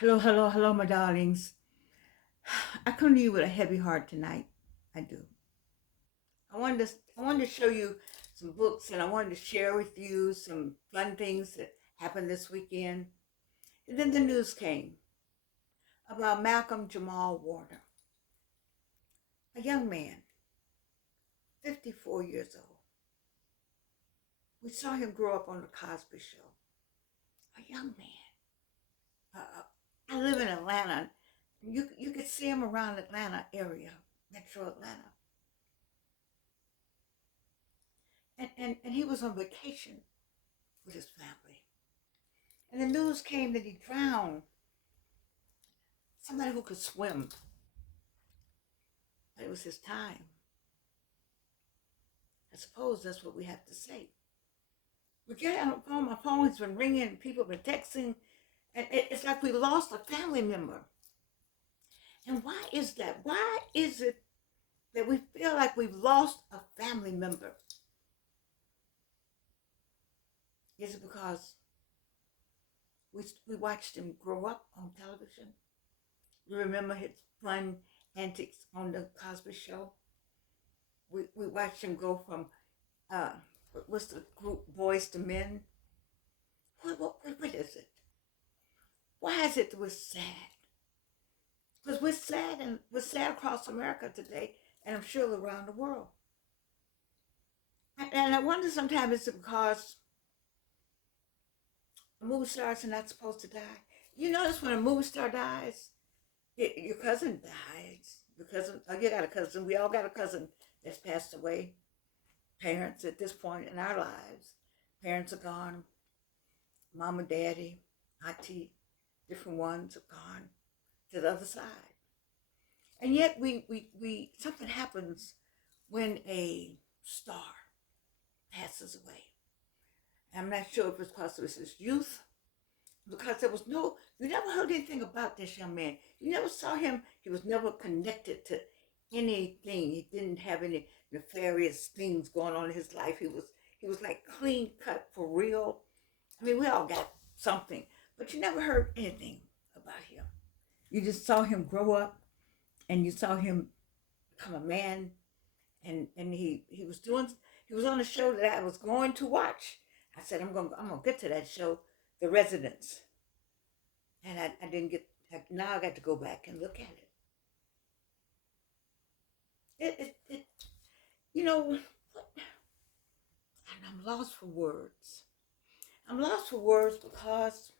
Hello, hello, hello, my darlings. I come to you with a heavy heart tonight. I do. I wanted to show you some books, and I wanted to share with you some fun things that happened this weekend. And then the news came about Malcolm Jamal Warner, a young man, 54 years old. We saw him grow up on the Cosby Show. A young man. I live in Atlanta. You could see him around Atlanta area, Metro Atlanta, and he was on vacation with his family. And the news came that he drowned. Somebody who could swim. But it was his time. I suppose that's what we have to say. We get on the phone, my phone has been ringing, people have been texting, and it's like we lost a family member. And why is that? Why is it that we feel like we've lost a family member? Is it because we watched him grow up on television? We remember his fun antics on the Cosby Show. We watched him go from uh, what's the group Boys to Men? What is it? Why is it that we're sad? Because we're sad across America today, and I'm sure around the world. And I wonder sometimes is it because movie stars are not supposed to die? You notice when a movie star dies, your cousin dies. Your cousin, oh, you got a cousin. We all got a cousin that's passed away. Parents at this point in our lives, parents are gone. Mama, daddy, auntie, different ones have gone to the other side. And yet we something happens when a star passes away. I'm not sure if it's because it was his youth, because there was no, you never heard anything about this young man. You never saw him, he was never connected to anything. He didn't have any nefarious things going on in his life. He was like clean cut for real. I mean, we all got something, but you never heard anything about him. You just saw him grow up, and you saw him become a man, and he was on a show that I was going to watch. I said I'm gonna get to that show, The Residents, and I didn't get. Now I got to go back and look at it. It you know what? And I'm lost for words. I'm lost for words because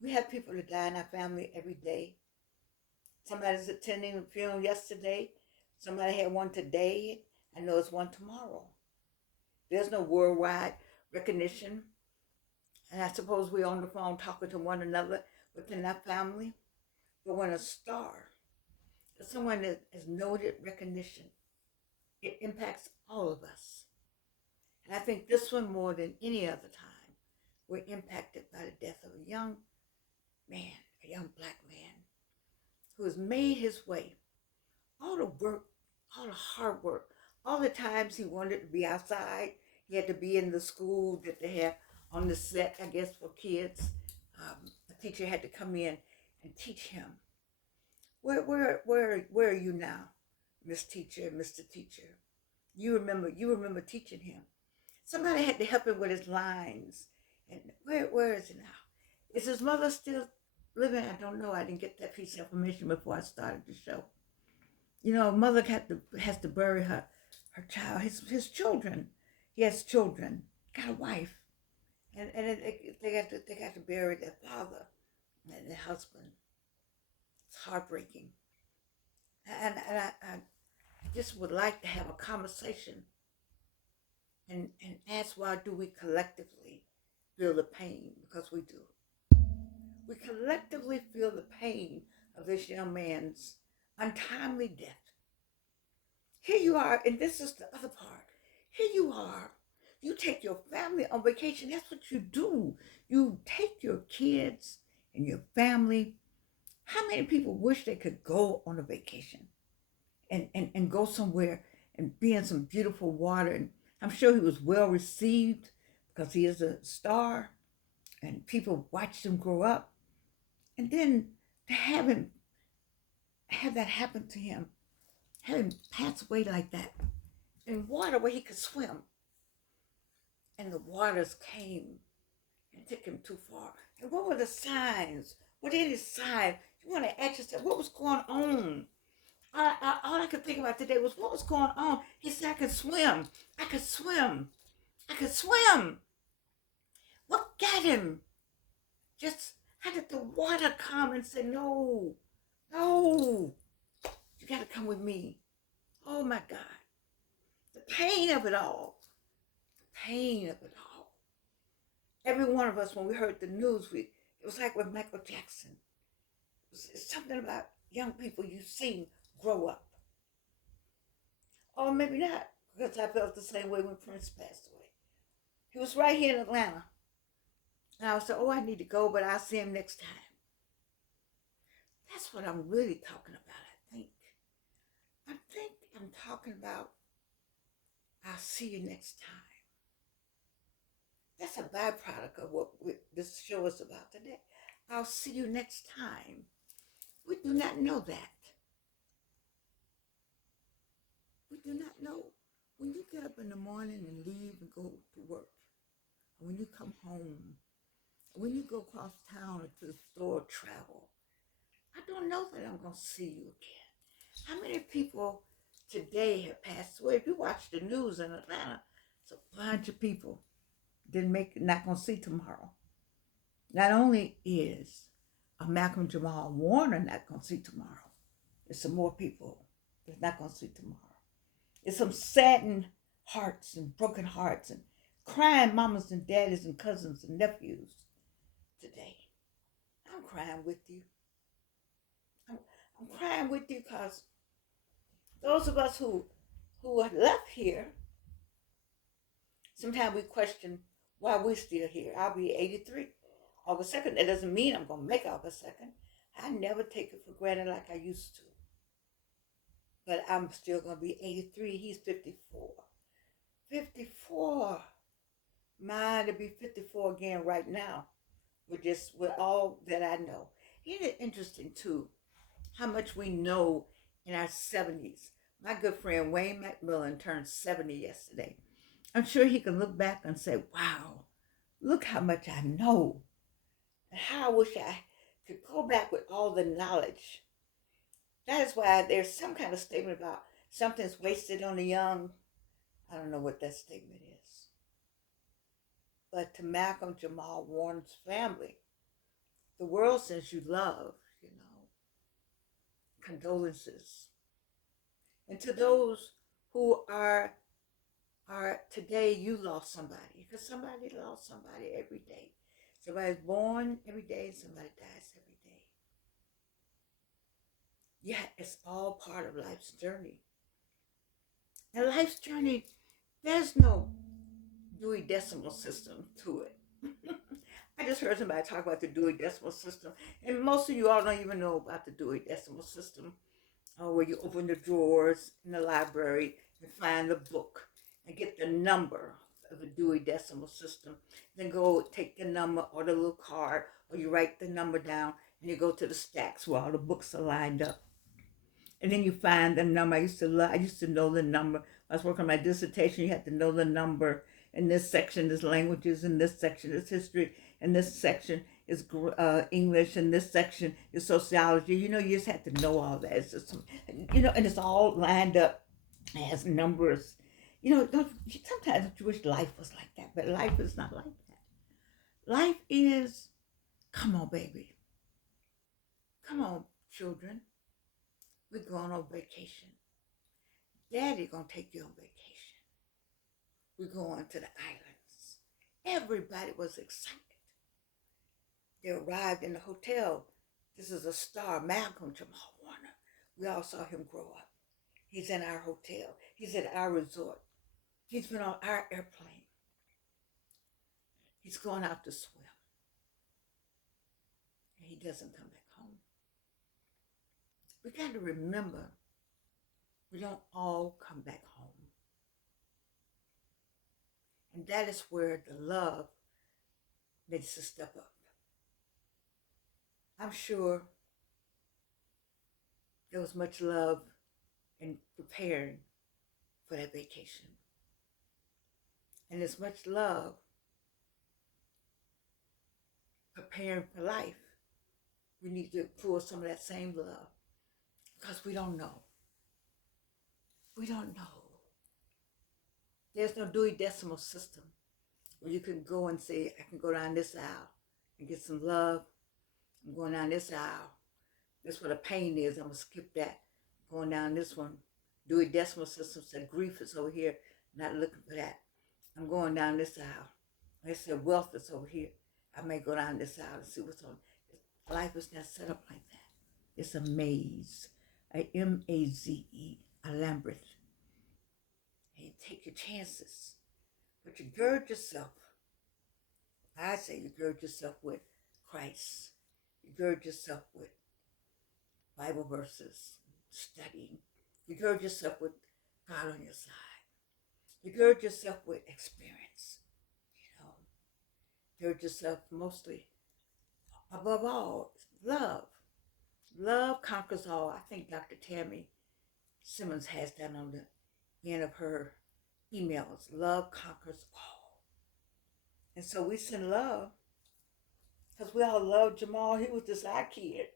we have people that die in our family every day. Somebody's attending the funeral yesterday. Somebody had one today. I know it's one tomorrow. There's no worldwide recognition. And I suppose we're on the phone talking to one another within our family. But when a star, someone that has noted recognition, it impacts all of us. And I think this one more than any other time, we're impacted by the death of a young man, a young black man, who has made his way. All the work, all the hard work, all the times he wanted to be outside, he had to be in the school that they have on the set, I guess, for kids. A teacher had to come in and teach him. Where are you now, Miss Teacher, Mr. Teacher? You remember teaching him. Somebody had to help him with his lines. And where is he now? Is his mother still living? I don't know. I didn't get that piece of information before I started the show. You know, a mother has to bury her child, his children. He has children, got a wife, and they got to bury their father and their husband. It's heartbreaking, and I just would like to have a conversation and ask why do we collectively feel the pain, because we do. We collectively feel the pain of this young man's untimely death. Here you are, and this is the other part. Here you are. You take your family on vacation. That's what you do. You take your kids and your family. How many people wish they could go on a vacation and go somewhere and be in some beautiful water? And I'm sure he was well received because he is a star. and people watched him grow up. And then to have that happen to him, have him pass away like that in water where he could swim, and the waters came and took him too far. And what were the signs? What did his sign? You want to ask yourself, what was going on? All I could think about today was what was going on. He said, I could swim. I could swim. I could swim. What got him? Just how did the water come and say, no, no, you got to come with me. Oh my God. The pain of it all. The pain of it all. Every one of us, when we heard the news, it was like with Michael Jackson. It's something about young people you've seen grow up. Or maybe not, because I felt the same way when Prince passed away. He was right here in Atlanta. And I was like, oh, I need to go, but I'll see him next time. That's what I'm really talking about, I think. I think I'm talking about I'll see you next time. That's a byproduct of what this show is about today. I'll see you next time. We do not know that. We do not know. When you get up in the morning and leave and go to work, when you come home, when you go across town or to the store or travel, I don't know that I'm going to see you again. How many people today have passed away? If you watch the news in Atlanta, it's a bunch of people not going to see tomorrow. Not only is Malcolm Jamal Warner not going to see tomorrow, there's some more people that's not going to see tomorrow. It's some saddened hearts and broken hearts and crying mamas and daddies and cousins and nephews today. I'm crying with you. I'm crying with you because those of us who are left here, sometimes we question why we're still here. I'll be 83 August 2nd. That doesn't mean I'm going to make August 2nd. I never take it for granted like I used to. But I'm still going to be 83. He's 54. 54. Mine to be 54 again right now with all that I know. Isn't it interesting, too, how much we know in our 70s? My good friend Wayne McMillan turned 70 yesterday. I'm sure he can look back and say, wow, look how much I know. And how I wish I could go back with all the knowledge. That is why there's some kind of statement about something's wasted on the young. I don't know what that statement is. But to Malcolm Jamal Warner's family, the world sends you love, condolences. And to those who are today, you lost somebody, because somebody lost somebody every day. Somebody's born every day, somebody dies every day. Yeah, it's all part of life's journey. And life's journey, there's no Dewey Decimal System to it. I just heard somebody talk about the Dewey Decimal System, and most of you all don't even know about the Dewey Decimal System, where you open the drawers in the library and find the book and get the number of the Dewey Decimal System. Then go take the number or the little card, or you write the number down, and you go to the stacks where all the books are lined up. And then you find the number. I used to know the number. I was working on my dissertation. You had to know the number. In this section is languages. In this section is history. In this section is English. In this section is sociology. You just had to know all that. It's just, and it's all lined up. It has numbers. Sometimes you wish life was like that, but life is not like that. Life is, come on, baby. Come on, children. We're going on vacation. Daddy gonna take you on vacation. We're going to the islands. Everybody was excited. They arrived in the hotel. This is a star, Malcolm Jamal Warner. We all saw him grow up. He's in our hotel. He's at our resort. He's been on our airplane. He's going out to swim. And he doesn't come back home. We got to remember, we don't all come back home. And that is where the love needs to step up. I'm sure there was much love in preparing for that vacation. And there's much love preparing for life. We need to pull some of that same love because we don't know. We don't know. There's no Dewey Decimal System where you can go and say, I can go down this aisle and get some love. I'm going down this aisle. That's where the pain is. I'm going to skip that. Going down this one. Dewey Decimal System said grief is over here. Not looking for that. I'm going down this aisle. They said wealth is over here. I may go down this aisle and see what's on. Life is not set up like that. It's a maze. A M-A-Z-E. A labyrinth. And you take your chances. But you gird yourself. I say you gird yourself with Christ. You gird yourself with Bible verses, studying. You gird yourself with God on your side. You gird yourself with experience. Gird yourself mostly, above all, love. Love conquers all. I think Dr. Tammy Simmons has that on the end of her emails. Love conquers all. And so we send love because we all love Jamal. He was just our kid.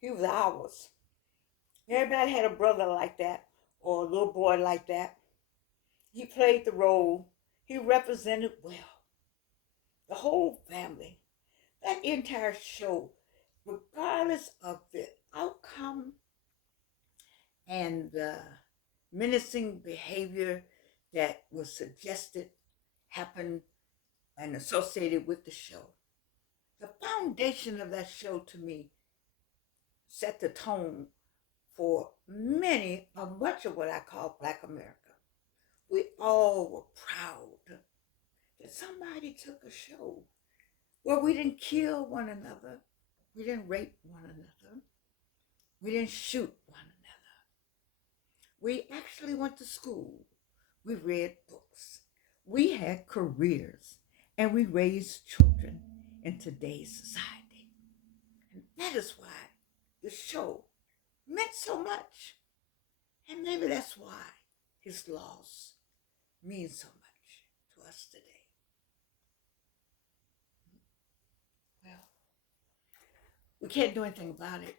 He was ours. Everybody had a brother like that or a little boy like that. He played the role. He represented well. The whole family. That entire show, regardless of the outcome and the menacing behavior that was suggested happened and associated with the show. The foundation of that show to me set the tone for much of what I call Black America. We all were proud that somebody took a show where we didn't kill one another, we didn't rape one another, we didn't shoot one another. We actually went to school. We read books. We had careers, and we raised children in today's society. And that is why the show meant so much. And maybe that's why his loss means so much to us today. Well, we can't do anything about it.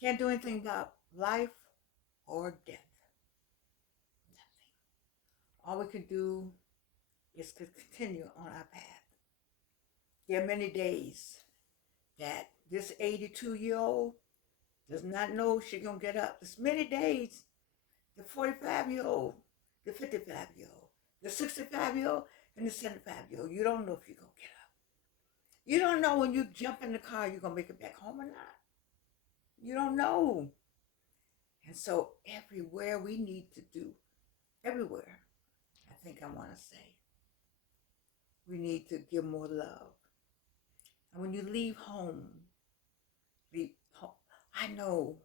Can't do anything about life or death. Nothing. All we can do is to continue on our path. There are many days that this 82-year-old does not know she's going to get up. There's many days the 45-year-old, the 55-year-old, the 65-year-old, and the 75-year-old. You don't know if you're going to get up. You don't know when you jump in the car you're going to make it back home or not. You don't know. And so everywhere we need to do, everywhere, I think I want to say, we need to give more love. And when you leave home, I know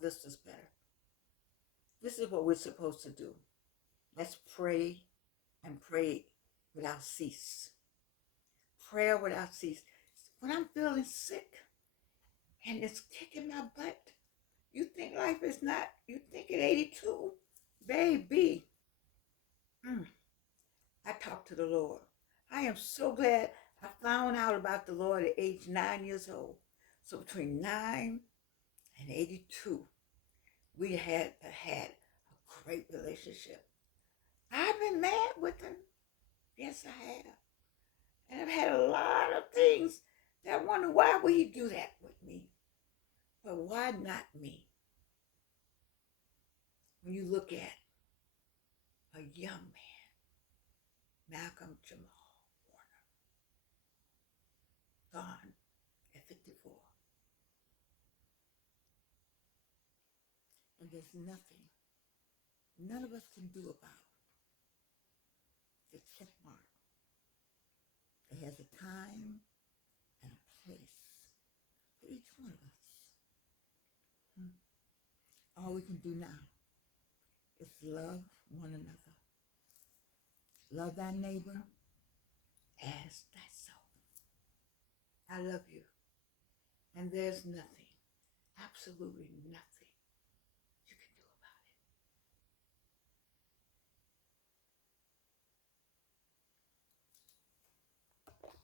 this is better. This is what we're supposed to do. Let's pray and pray without cease. Prayer without cease. When I'm feeling sick and it's kicking my butt, you think life is not, you think at 82, baby. I talk to the Lord. I am so glad I found out about the Lord at age 9 years old. So between 9 and 82, we had a great relationship. I've been mad with him. Yes, I have. And I've had a lot of things that I wonder, why would he do that with me? But why not me? When you look at a young man, Malcolm Jamal Warner, gone at 54. And there's nothing none of us can do about the check mark. It has a time and a place for each one of us. All we can do now is love one another. Love thy neighbor as thyself. I love you. And there's nothing, absolutely nothing